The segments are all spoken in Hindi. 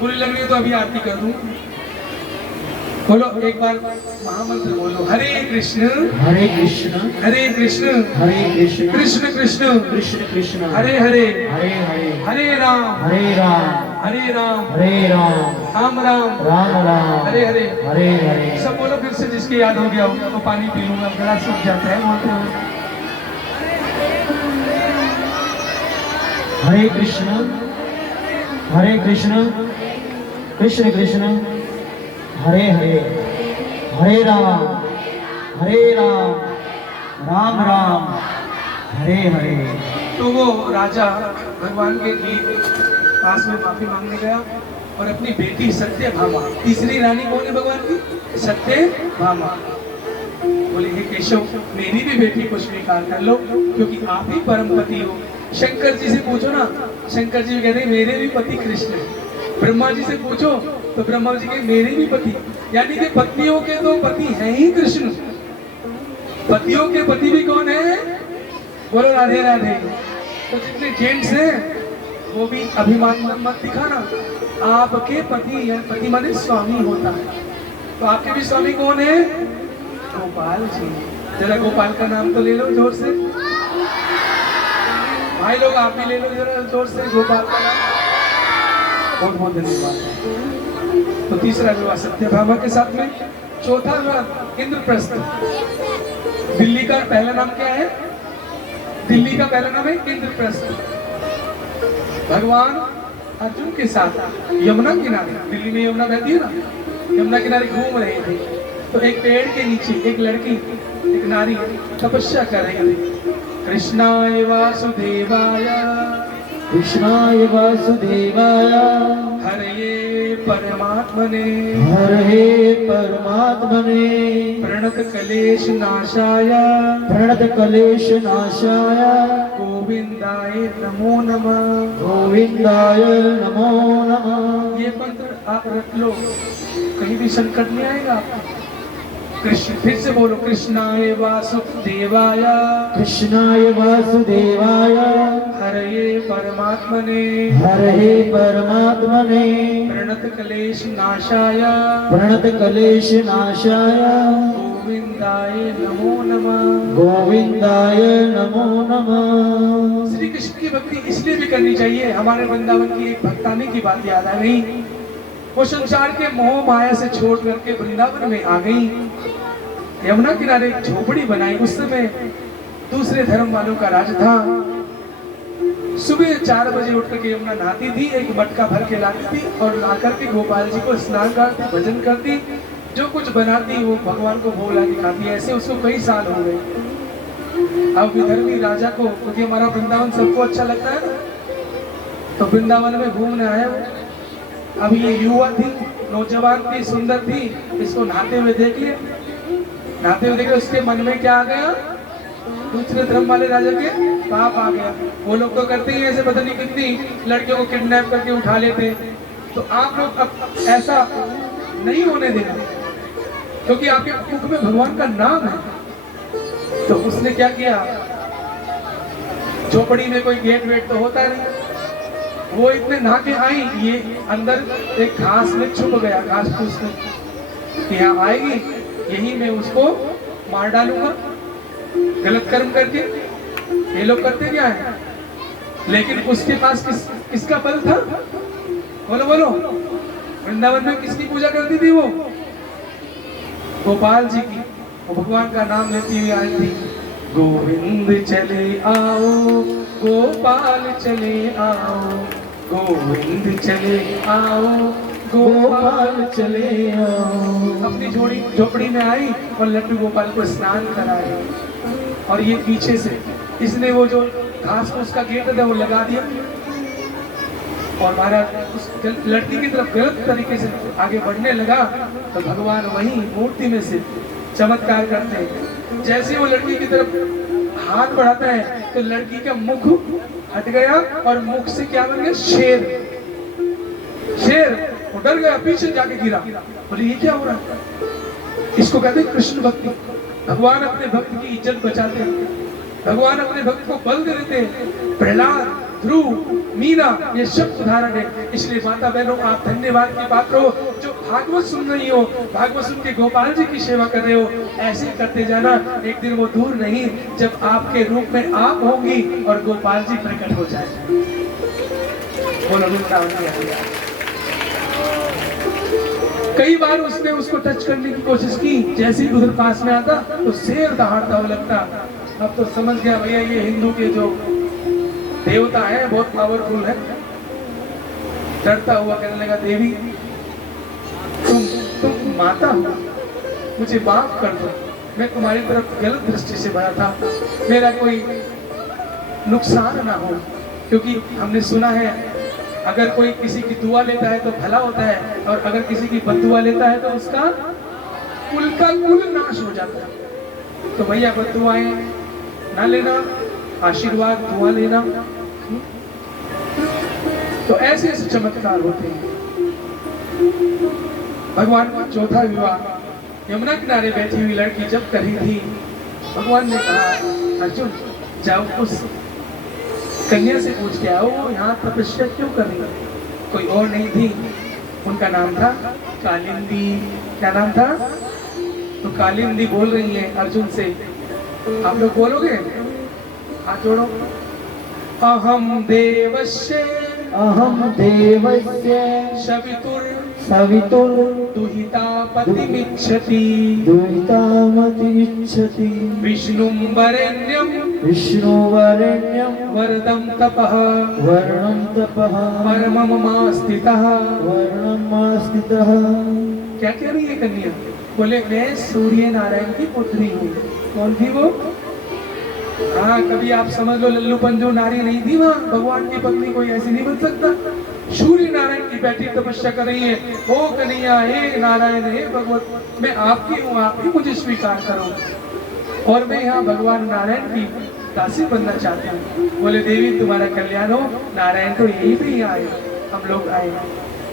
बुरी लग रही है तो अभी आरती कर दूं। बोलो एक बार महामंत्र बोलो, हरे कृष्ण हरे कृष्ण हरे कृष्ण हरे कृष्ण कृष्ण कृष्ण कृष्ण कृष्ण हरे हरे हरे हरे हरे राम हरे राम हरे राम हरे राम राम राम राम राम हरे हरे हरे हरे। सब बोलो फिर से, जिसके याद हो गया हो तो पानी पी लूंगा, गला सूख जाता है बोलते हुए। हरे कृष्ण कृष्ण कृष्ण हरे हरे हरे राम राम राम हरे हरे। तो वो राजा भगवान के पास में माफी मांगने गया और अपनी बेटी सत्यभामा, तीसरी रानी कौन है भगवान की? सत्यभामा। बोले हे केशव, मेरी भी बेटी को स्वीकार कर लो क्योंकि आप ही परम पति हो। शंकर जी से पूछो ना, शंकर जी कहते हैं मेरे भी पति कृष्ण है। ब्रह्मा जी से पूछो तो ब्रह्मा जी के मेरे भी पति, यानी कि पत्नियों के तो पति हैं ही कृष्ण। पतियों के पति भी कौन है? बोलो राधे राधे। तो जितने जेंट्स हैं वो भी अभिमान मत दिखाना, आपके पति, या पति माने स्वामी होता है, तो आपके भी स्वामी कौन है? गोपाल जी। जरा गोपाल का नाम तो ले लो जोर से भाई लोग, आप भी ले लो जरा जोर से गोपाल का नाम। बहुत बहुत धन्यवाद। तो तीसरा विवाह सत्यभामा के साथ में। चौथा विवाह इंद्रप्रस्थ। दिल्ली का पहला नाम क्या है? दिल्ली का पहला नाम है इंद्रप्रस्थ। भगवान अर्जुन के साथ यमुना किनारे, दिल्ली में यमुना बहती है ना, यमुना किनारे घूम रहे थे तो एक पेड़ के नीचे एक लड़की, एक नारी तपस्या कर रही थी। कृष्णाय वासुदेवाय कृष्णाय वासुदेवाय हरे परमात्मने प्रणत कलेश नाशाय गोविंदाय नमो नमः। ये मंत्र आप रख लो, कहीं भी संकट नहीं आएगा आपको। कृष्ण, फिर से बोलो, कृष्णाय वासुदेवाय हरे परमात्मने प्रणत कलेश नाशाय गोविंदाय नमो नमः। श्री कृष्ण की भक्ति इसलिए भी करनी चाहिए। हमारे वृंदावन की एक भक्तानी की बात याद आ गई। वो संसार के मोह माया से छोड़ करके वृंदावन में आ गई, यमुना किनारे एक झोपड़ी बनाई। उस समय दूसरे धर्म वालों का राज था। सुबह 4 बजे उठ करके यमुना नहाती थी, एक मटका भर के लाती थी और ला करके गोपाल जी को स्नान करती, भजन करती, जो कुछ बनाती वो भगवान को भोग लगा खाती। ऐसे उसको कई साल हो गए। अब विधर्मी राजा को, क्योंकि हमारा वृंदावन सबको अच्छा लगता है ना, तो वृंदावन में घूमने आया वो। अब ये युवा थी, नौजवान थी, सुंदर थी, इसको नहाते हुए देख लिया। नहाते हुए देख लिया, उसके मन में क्या आ गया? दूसरे धर्म वाले राजा के पाप आ गया। वो लोग तो करते ही ऐसे, पता नहीं कितनी लड़कियों को किडनैप करके उठा लेते। तो आप लोग अब ऐसा नहीं होने देना, क्योंकि आपके मुख में भगवान का नाम है। तो उसने क्या किया, झोपड़ी में कोई गेट वेट तो होता नहीं, वो इतने नहा के आई, ये अंदर एक घास में छुप गया, घास फूस में। यहाँ आएगी, यही मैं उसको मार डालूंगा गलत कर्म करके। ये लोग करते क्या है, लेकिन उसके पास किसका बल था? बोलो बोलो, वृंदावन में किसकी पूजा करती थी वो? गोपाल जी की। वो भगवान का नाम लेती हुई आई थी, गोविंद चले आओ, गोपाल चले आओ, गोविंद चले आओ, गोपाल चले आओ। अपनी झोपड़ी में आई और लड्डू गोपाल को स्नान कराया। और ये पीछे से इसने वो जो घास फूस का गेट था वो लगा दिया और महाराज उस लड़की की तरफ गलत तरीके से आगे बढ़ने लगा। तो भगवान वही मूर्ति में से चमत्कार करते हैं। जैसे वो लड़की की तरफ हाथ बढ़ाता है तो लड़की का मुख हट गया और मुख से क्या बन गया? शेर। शेर वो डर गया, पीछे जाके गिरा। बोले ये क्या हो रहा है? इसको कहते हैं कृष्ण भक्ति। भगवान अपने भक्त की इज्जत बचाते हैं, भगवान अपने भक्त को बल देते हैं। प्रहलाद ध्रुव, मीना, ये सब उदाहरण है। इसलिए माता बहनों, आप धन्यवाद की पात्र हो जो भागवत सुन रही हो, भागवत सुन के गोपाल जी की सेवा कर रहे हो। ऐसे ही करते जाना, एक दिन वो दूर नहीं जब आपके रूप में आप होंगी और गोपाल जी प्रकट हो जाएंगे। बोलो वृंदावन की हरिया। कई बार उसने उसको टच करने की कोशिश की, जैसे ही उधर पास में आता तो शेर दहाड़ता हुआ लगता। अब तो समझ गया भैया ये हिंदू के जो देवता है बहुत पावरफुल है। डरता हुआ कहने लगा, देवी तुम माता हो, मुझे माफ कर दो, मैं तुम्हारी तरफ गलत दृष्टि से भरा था, मेरा कोई नुकसान ना हो। क्योंकि हमने सुना है अगर कोई किसी की दुआ लेता है तो भला होता है, और अगर किसी की बददुआ लेता है तो उसका कुल का कुल नाश हो जाता है। तो भैया बददुआएं ना लेना, आशीर्वाद दुआ लेना। तो ऐसे ऐसे चमत्कार होते हैं। भगवान का चौथा विवाह यमुना किनारे बैठी हुई लड़की जब करी थी, भगवान ने कहा, अर्जुन जाओ उस कन्या से पूछ के आओ यहाँ तपस्या क्यों कर रही है। कोई और नहीं थी, उनका नाम था कालिंदी। क्या नाम था? तो कालिंदी बोल रही है अर्जुन से, आप लोग बोलोगे? हाथ जोड़ो। अहम देवस्य सवितुर दुहिता पतिमिच्छति विष्णुं वरेण्यं वरदं तपः परममास्थितः। क्या कह रही है कन्या? बोले मैं सूर्य नारायण की पुत्री हूँ। कौन थी वो? हाँ, कभी आप समझ लो लल्लू पंजू नारी नहीं थी वहाँ, भगवान की पत्नी कोई ऐसी नहीं बन सकता। सूर्य नारायण की बेटी तपस्या कर रही है। ओ कन्हैया, हे नारायण, हे भगवत, मैं आपकी हूँ, आप ही मुझे स्वीकार करो और मैं यहाँ भगवान नारायण की दासी बनना चाहती हूँ। बोले देवी तुम्हारा कल्याण हो, नारायण तो यही भी आए, हम लोग आए।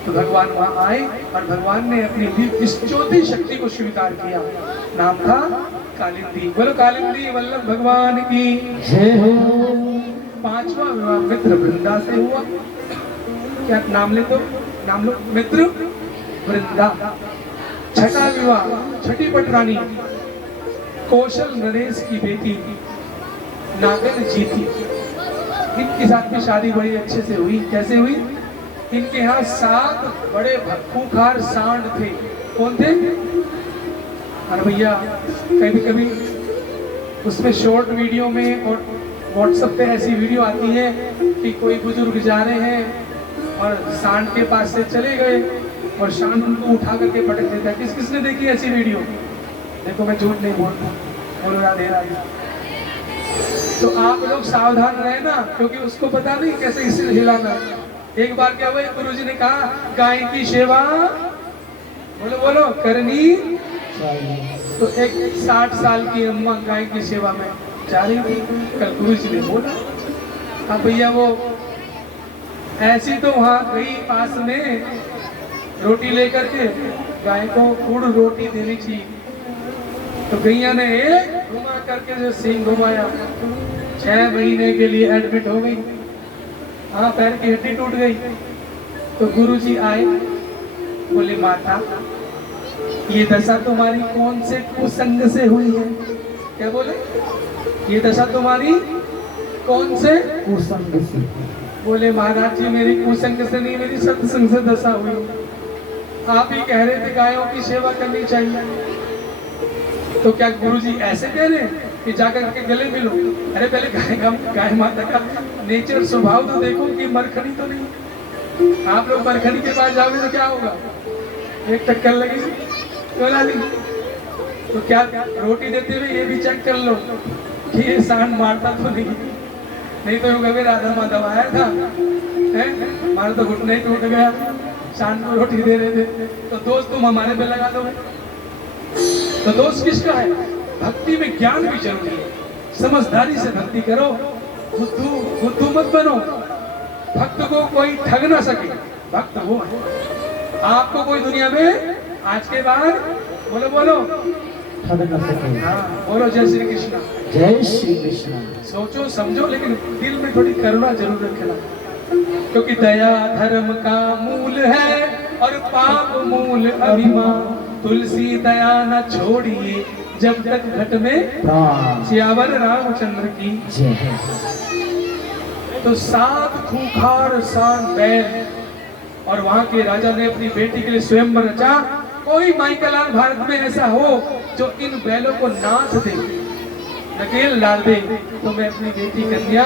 तो भगवान वहाँ आए और भगवान ने अपनी इस चौथी शक्ति को स्वीकार किया। नाम था कालिंदी। बोलो कालिंदी वल्लभ भगवान की जय हो। पांचवा विवाह मित्र वृंदा से हुआ। क्या नाम ले तो नाम लो, मित्र वृंदा। छठा विवाह छठी पटरानी कौशल नरेश की बेटी नागन जी थी। इनके साथ की शादी बड़ी अच्छे से हुई। कैसे हुई? इनके यहाँ 7 बड़े खूंखार सांड थे। कौन थे? अरे भैया, कभी कभी उसमें शॉर्ट वीडियो में और व्हाट्सएप पे ऐसी वीडियो आती है कि कोई बुजुर्ग जा रहे हैं और सांड के पास से चले गए और सांड उनको उठा करके पटक देता है। किसने देखी ऐसी वीडियो? देखो मैं झूठ नहीं बोलता, बोलो राधे राधे। तो आप लोग सावधान रहे ना, क्योंकि उसको पता नहीं कैसे इसे हिलाना। एक बार क्या हुआ, गुरुजी ने कहा गाय की सेवा बोलो बोलो करनी। तो एक 60 साल की अम्मा गाय की सेवा में जा रही थी। कल गुरुजी ने बोला, अब भैया वो ऐसी तो वहाँ गई पास में रोटी लेकर के, गाय को गुड़ रोटी देनी चाहिए। तो गैया ने एक घुमा करके जो सींग घुमाया, 6 महीने के लिए एडमिट हो गई। हाँ, पैर की हड्डी टूट गई। तो गुरुजी आए, बोले माता ये दशा तुम्हारी कौन से कुसंग से हुई है? क्या बोले? ये दशा तुम्हारी कौन से कुसंग से? बोले महाराज जी मेरी कुसंग से नहीं, मेरी सत्संग से दशा हुई। आप ही कह रहे थे गायों की सेवा करनी चाहिए। तो क्या गुरुजी ऐसे कह रहे हैं कि जाकर के गले मिलो? अरे पहले गाय माता का नेचर स्वभाव तो देखो कि मरखड़ी तो नहीं। आप लोग मरखड़ी के पास जाओगे तो क्या होगा? एक टक्कर लगेगी। तो क्या रोटी देते हुए ये भी चेक कर लो कि ये सांड मारता तो नहीं तो कभी राधा माधव आया था, हमारा तो घुटना ही टूट गया, सांड को रोटी दे रहे थे। तो दोस्त तुम हमारे पे लगा दोगे? तो दोस्त किसका है? भक्ति में ज्ञान भी जरूरी है। समझदारी से भक्ति करो, बुद्धू मत बनो। भक्त को कोई ठग ना सके, भक्त वो है। आपको कोई दुनिया में आज के बाद बोलो बोलो ठग न सके। हाँ बोलो जय श्री कृष्ण। जय श्री कृष्ण। सोचो समझो लेकिन दिल में थोड़ी करुणा जरूर रखना, क्योंकि दया धर्म का मूल है और पाप मूल अभिमान। तुलसी दया न छोड़िए जब तक घट में प्राण। सियावर रामचंद्र की। जय। तो 7 खूंखार शान बैल और वहां के राजा ने अपनी बेटी के लिए स्वयंवर रचा। कोई माइकलाल भारत में ऐसा हो जो इन बैलों को नाथ दे, नकेल डाल दे, तो मैं अपनी बेटी कन्या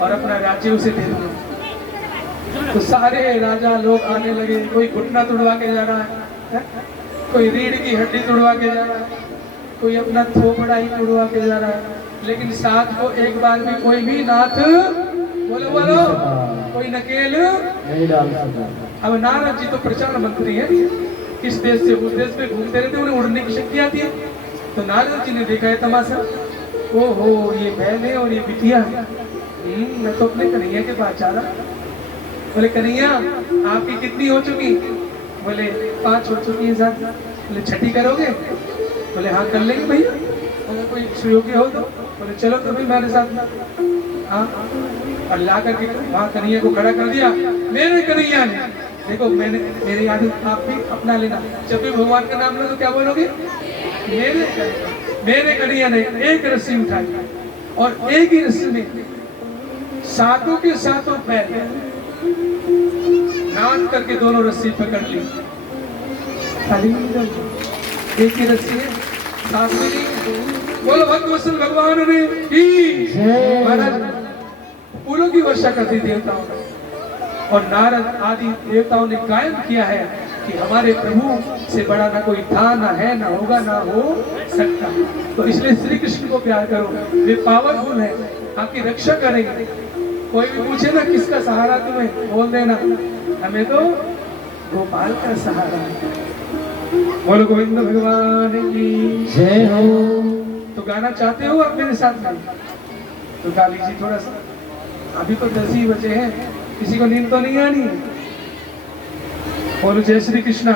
और अपना राज्य उसे दे दूंगा। तो सारे राजा लोग आने लगे, कोई घुटना तुड़वा के जा रहा है, कोई रीढ़ की हड्डी तुड़वा के जा रहा है, कोई अपना थोपड़ा ही तुड़वा के जा रहा है, लेकिन साथ को एक बार भी कोई भी नाथ बोलो बोलो कोई नकेल नहीं डाल सका। अब नारद जी तो प्रचार मंत्री है, इस देश से उस देश में घूमते रहते, उन्हें उड़ने की शक्ति आती है। तो नारद जी ने देखा है तमाशा, ओहो ये बैल है और ये बिटिया है। मैं तो अपने कन्हैया के पास जा रहा। बोले कन्हैया आपकी कितनी हो चुकी? बोले 5 हो चुकी है साहब। बोले छठी करोगे? बोले हाँ कर लेंगे भैया, अगर कोई सुयोग्य हो तो। बोले चलो तो भी मेरे साथ। हाँ और ला करके वहाँ कन्हैया को खड़ा कर दिया। मेरे कन्हैया ने देखो, मैंने मेरी आदत आप भी अपना लेना, जब भी भगवान का नाम लो तो क्या बोलोगे? मेरे कन्हैया ने एक रस्सी उठाई और एक ही रस्सी में 7 के 7 पैर नाद करके दोनों रस्सी पकड़ ली। खाली एक ही रस्सी है, 7 में नहीं। बोलो भक्त वत्सल भगवान ने की महाराज फूलों की वर्षा कर दी देवताओं ने, और नारद आदि देवताओं ने कायम किया है कि हमारे प्रभु से बड़ा ना कोई था, ना है, ना होगा, ना हो सकता। तो इसलिए श्री कृष्ण को प्यार करो, वे पावरफुल है, आपकी रक्षा करेंगे। कोई भी पूछे ना किसका सहारा तुम्हें, बोल देना हमें तो गोपाल का सहारा है। बोलो गोविंद भगवान की जय हो। तो गाना चाहते हो आप मेरे साथ में? तो गा लीजिए थोड़ा सा, अभी तो 10 ही बजे हैं, किसी को नींद तो नहीं आनी है। बोलो जय श्री कृष्णा।